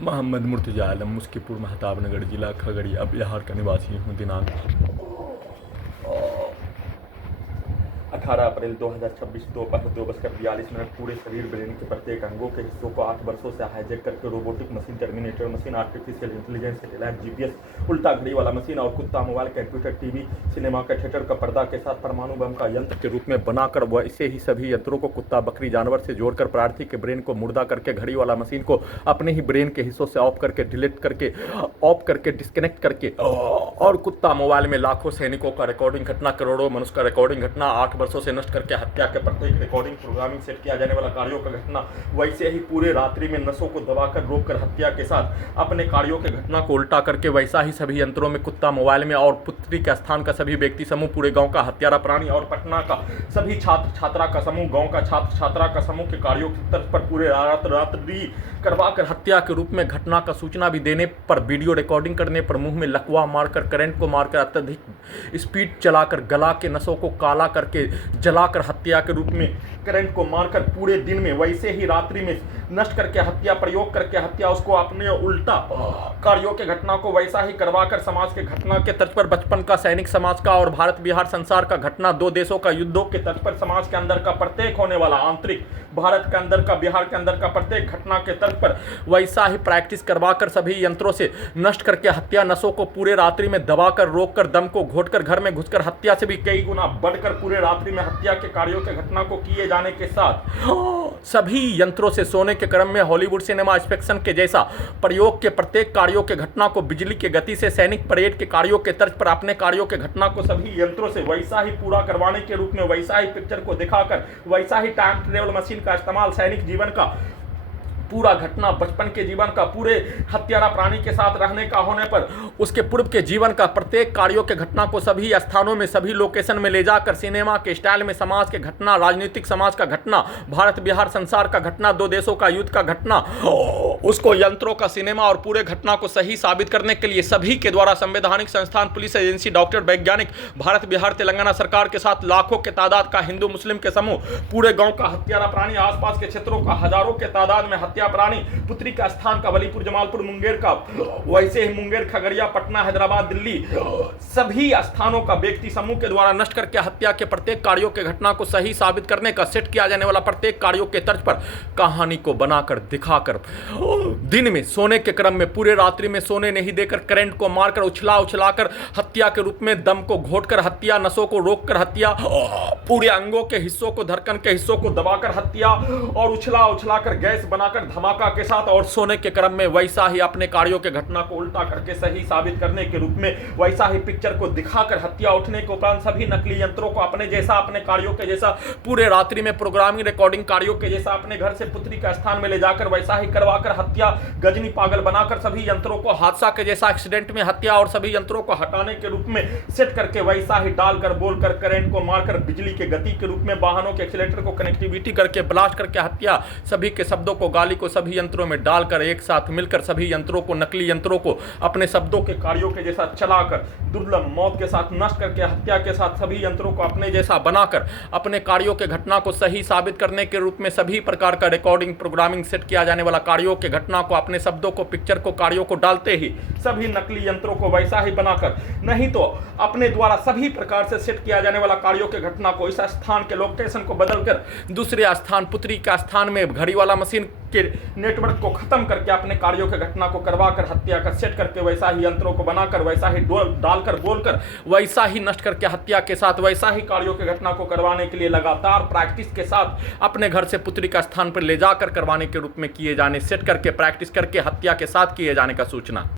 मोहम्मद मुर्तजा आलम, मुस्कीपुर, महताबनगर जिला खगड़िया, बिहार का निवासी हूँ। दिनांक 18 अप्रैल 2026 दोपहर 2:42 पूरे शरीर ब्रेन के प्रत्येक अंगों के हिस्सों को 8 वर्षों से हाईजैक करके robotic machine, terminator machine, artificial intelligence, satellite, GPS, उल्टा घड़ी वाला मशीन और कुत्ता, मोबाइल, कंप्यूटर, टीवी, सिनेमा का थिएटर का पर्दा के साथ परमाणु बम का यंत्र के रूप में बनाकर वैसे ही सभी यंत्रों को कुत्ता, बकरी, जानवर से जोड़कर प्रार्थी के ब्रेन को मुर्दा करके घड़ी वाला मशीन को अपने ही ब्रेन के हिस्सों से ऑफ करके, डिलीट करके, ऑफ करके, डिस्कनेक्ट करके और कुत्ता मोबाइल में लाखों सैनिकों का रिकॉर्डिंग घटना, करोड़ों मनुष्य का रिकॉर्डिंग घटना, 8 वर्षों से नष्ट करके हत्या के प्रत्येक रिकॉर्डिंग प्रोग्रामिंग सेट किया जाने वाला कार्यों का घटना, वैसे ही पूरे रात्रि में नसों को दबाकर रोककर हत्या के साथ अपने कार्यों के घटना को उल्टा करके वैसा ही सभी यंत्रों में कुत्ता, मोबाइल में और पुत्री के स्थान का सभी व्यक्ति समूह, पूरे गांव का हत्यारा प्राणी और पटना का सभी छात्र छात्रा का समूह, गांव का छात्र छात्रा का समूह के कार्यों की तर्ज पर पूरे रात्रि करवाकर हत्या के रूप में घटना का सूचना भी देने पर, वीडियो रिकॉर्डिंग करने पर, मुंह में लकवा मारकर, करंट को मारकर, अत्यधिक स्पीड चलाकर, गला के नसों को काला करके जलाकर हत्या के रूप में करंट को मारकर पूरे दिन में वैसे ही रात्रि में नष्ट करके हत्या, प्रयोग करके हत्या, उसको अपने उल्टा कार्यों के घटना को वैसा ही करवाकर समाज के घटना के तर्ज पर बचपन का, सैनिक समाज का और भारत बिहार संसार का घटना, दो देशों का युद्धों के तर्ज पर समाज के अंदर का प्रत्येक होने वाला आंतरिक, भारत के अंदर का, बिहार के अंदर का प्रत्येक घटना के तर्ज पर वैसा ही प्रैक्टिस करवाकर सभी यंत्रों से नष्ट करके हत्या, नसों को पूरे रात्रि में दबाकर, रोककर, दम को घोटकर, घर में घुसकर हत्या से भी कई गुना बढ़कर पूरे रात्रि में हत्या के कार्यों के घटना को किए जाने के साथ सभी यंत्रों से सोने के क्रम में हॉलीवुड सिनेमा इंस्पेक्शन के जैसा प्रयोग के प्रत्येक कार्यों के घटना को बिजली के गति से सैनिक परेड के कार्यों के तर्ज पर अपने कार्यों के घटना को सभी यंत्रों से वैसा ही पूरा करवाने के रूप में वैसा ही पिक्चर को दिखाकर वैसा ही टाइम ट्रेवल मशीन का इस्तेमाल सैनिक जीवन का पूरा घटना, बचपन के जीवन का, पूरे हत्यारा प्राणी के साथ रहने का होने पर उसके पूर्व के जीवन का प्रत्येक कार्यों के घटना को सभी स्थानों में, सभी लोकेशन में ले जाकर सिनेमा के स्टाइल में समाज के घटना, राजनीतिक समाज का घटना, भारत बिहार संसार का घटना, दो देशों का युद्ध का घटना, उसको यंत्रों का सिनेमा और पूरे घटना को सही साबित करने के लिए सभी के द्वारा संवैधानिक संस्थान, पुलिस एजेंसी, डॉक्टर, वैज्ञानिक, भारत बिहार तेलंगाना सरकार के साथ लाखों के तादाद का हिंदू मुस्लिम के समूह, पूरे गांव का हत्यारा प्राणी, आसपास के क्षेत्रों का हजारों के तादाद में हत्या प्राणी, पुत्री का स्थान का बलीपुर, जमालपुर, मुंगेर का, वैसे ही मुंगेर, खगड़िया, पटना, हैदराबाद, दिल्ली, सभी स्थानों का व्यक्ति समूह के द्वारा नष्ट करके हत्या के प्रत्येक कार्यों के घटना को सही साबित करने का, सेट किया जाने वाला प्रत्येक कार्यों के तर्ज पर कहानी को बनाकर दिखाकर दिन में सोने के क्रम में पूरे रात्रि में सोने नहीं देकर करंट को मारकर उछलाकर हत्या के रूप में दम को घोटकर हत्या, नसों को रोककर हत्या, पूरे अंगों के हिस्सों को, धड़कन के हिस्सों को दबाकर हत्या और उछलाकर गैस बनाकर धमाका के साथ और सोने के क्रम में वैसा ही अपने कार्यों के घटना को उल्टा करके सही साबित करने के रूप में वैसा ही पिक्चर को दिखाकर हत्या, उठने के उपरांत सभी नकली यंत्रों को अपने जैसा, अपने कार्यों के जैसा पूरे रात्रि में प्रोग्रामिंग रिकॉर्डिंग कार्यों के जैसा अपने घर से पुत्री का स्थान में ले जाकर वैसा ही करवाकर हत्या, गजनी पागल बनाकर सभी यंत्रों को हादसा के जैसा एक्सीडेंट में हत्या और सभी यंत्रों को हटाने के रूप में सेट करके वैसा ही डालकर, बोलकर, करंट को मारकर बिजली के गति के रूप में वाहनों के एक्सीलेटर को कनेक्टिविटी करके ब्लास्ट करके हत्या, सभी के शब्दों को, गाली को सभी यंत्रों में डालकर एक साथ मिलकर सभी यंत्रों को, नकली यंत्रों को अपने शब्दों के कार्यों के जैसा चलाकर दुर्लभ मौत के साथ नष्ट करके हत्या के साथ सभी यंत्रों को अपने जैसा बनाकर अपने कार्यों के घटना को सही साबित करने के रूप में सभी प्रकार का रिकॉर्डिंग, प्रोग्रामिंग सेट किया जाने वाला कार्यों के घटना को, अपने शब्दों को, पिक्चर को, कार्यों को डालते ही सभी नकली यंत्रों को वैसा ही बनाकर, नहीं तो अपने द्वारा सभी प्रकार से सेट किया जाने वाला कार्यों के घटना को इस स्थान के लोकेशन को बदलकर दूसरे स्थान, पुत्री का स्थान में घड़ी वाला मशीन के नेटवर्क को खत्म करके अपने कार्यों के घटना को करवाकर हत्या कर सेट करके वैसा ही यंत्रों को बनाकर वैसा ही डालकर, बोलकर वैसा ही नष्ट करके हत्या के साथ वैसा ही कार्यों के घटना को करवाने के लिए लगातार प्रैक्टिस के साथ अपने घर से पुत्री का स्थान पर ले जाकर करवाने के रूप में किए जाने, सेट करके प्रैक्टिस करके हत्या के साथ किए जाने का सूचना।